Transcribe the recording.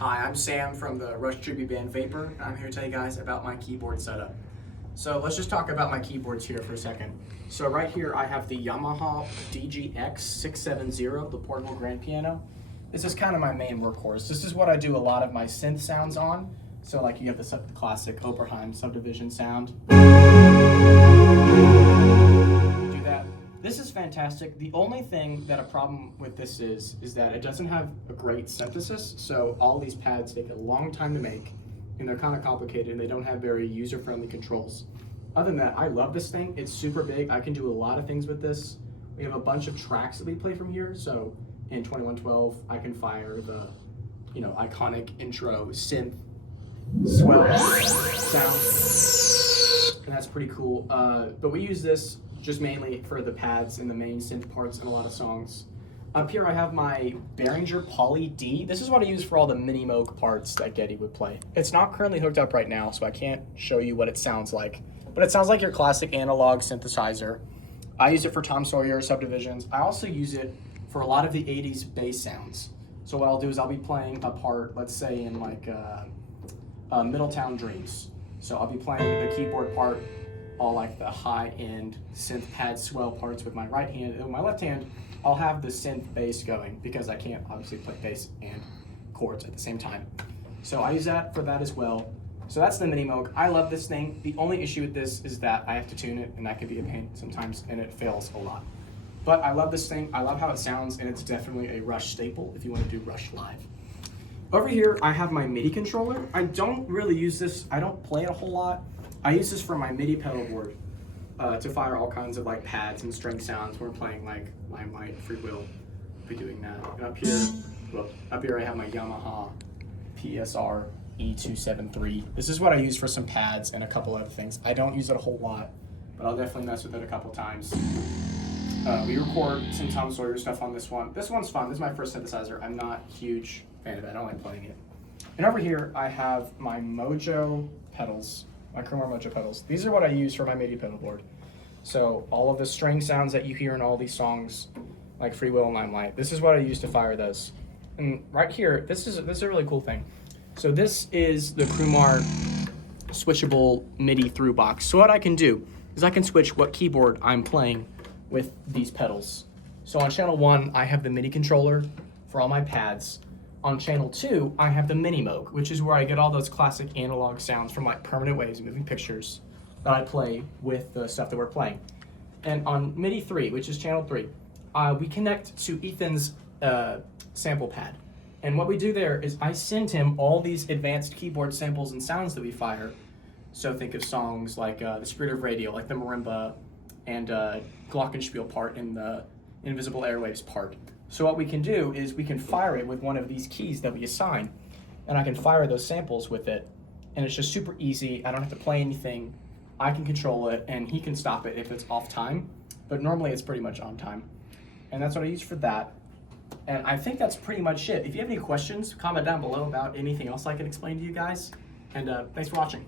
Hi, I'm Sam from the Rush Tribute band Vapor, and I'm here to tell you guys about my keyboard setup. So let's just talk about my keyboards here for a second. So right here I have the Yamaha DGX 670, the portable grand piano. This is kind of my main workhorse. This is what I do a lot of my synth sounds on. So like you have the classic Oberheim subdivision sound. Do that. This is fantastic. The only thing that a problem with this is that it doesn't have a great synthesis. So all these pads take a long time to make, and they're kind of complicated, and they don't have very user-friendly controls. Other than that, I love this thing. It's super big. I can do a lot of things with this. We have a bunch of tracks that we play from here. So in 2112, I can fire the, iconic intro synth swell sound, and that's pretty cool. But we use this just mainly for the pads and the main synth parts in a lot of songs. Up here I have my Behringer Poly D. This is what I use for all the mini Moog parts that Geddy would play. It's not currently hooked up right now, so I can't show you what it sounds like, but it sounds like your classic analog synthesizer. I use it for Tom Sawyer subdivisions. I also use it for a lot of the 80s bass sounds. So what I'll do is I'll be playing a part, let's say in like Middletown Dreams. So I'll be playing the keyboard part, all like the high-end synth pad swell parts with my right hand, and with my left hand I'll have the synth bass going because I can't obviously play bass and chords at the same time. So I use that for that as well. So that's the Mini Moog. I love this thing. The only issue with this is that I have to tune it, and that can be a pain sometimes, and it fails a lot. But I love this thing. I love how it sounds, and it's definitely a Rush staple if you want to do Rush live. Over here I have my MIDI controller. I don't really use this. I don't play it a whole lot. I use this for my MIDI pedal board to fire all kinds of like pads and string sounds. We're playing like Limelight, Free Will. I'll be doing that. And up here I have my Yamaha PSR E273. This is what I use for some pads and a couple other things. I don't use it a whole lot, but I'll definitely mess with it a couple times. We record some Tom Sawyer stuff on this one. This one's fun. This is my first synthesizer. I'm not a huge fan of it. I don't like playing it. And over here I have my Mojo pedals. My Cromar Mojo pedals. These are what I use for my MIDI pedal board. So all of the string sounds that you hear in all these songs, like Free Will and Limelight, this is what I use to fire those. And right here, this is a really cool thing. So this is the Cromar switchable MIDI through box. So what I can do is I can switch what keyboard I'm playing with these pedals. So on channel 1, I have the MIDI controller for all my pads. On channel 2, I have the Mini Moog, which is where I get all those classic analog sounds from like Permanent Waves and Moving Pictures that I play with the stuff that we're playing. And on MIDI 3, which is channel 3, we connect to Ethan's sample pad. And what we do there is I send him all these advanced keyboard samples and sounds that we fire. So think of songs like The Spirit of Radio, like the marimba and Glockenspiel part and the Invisible Airwaves part. So what we can do is we can fire it with one of these keys that we assign, and I can fire those samples with it, and it's just super easy. I don't have to play anything. I can control it, and he can stop it if it's off time, but normally it's pretty much on time. And that's what I use for that. And I think that's pretty much it. If you have any questions, comment down below about anything else I can explain to you guys, and thanks for watching.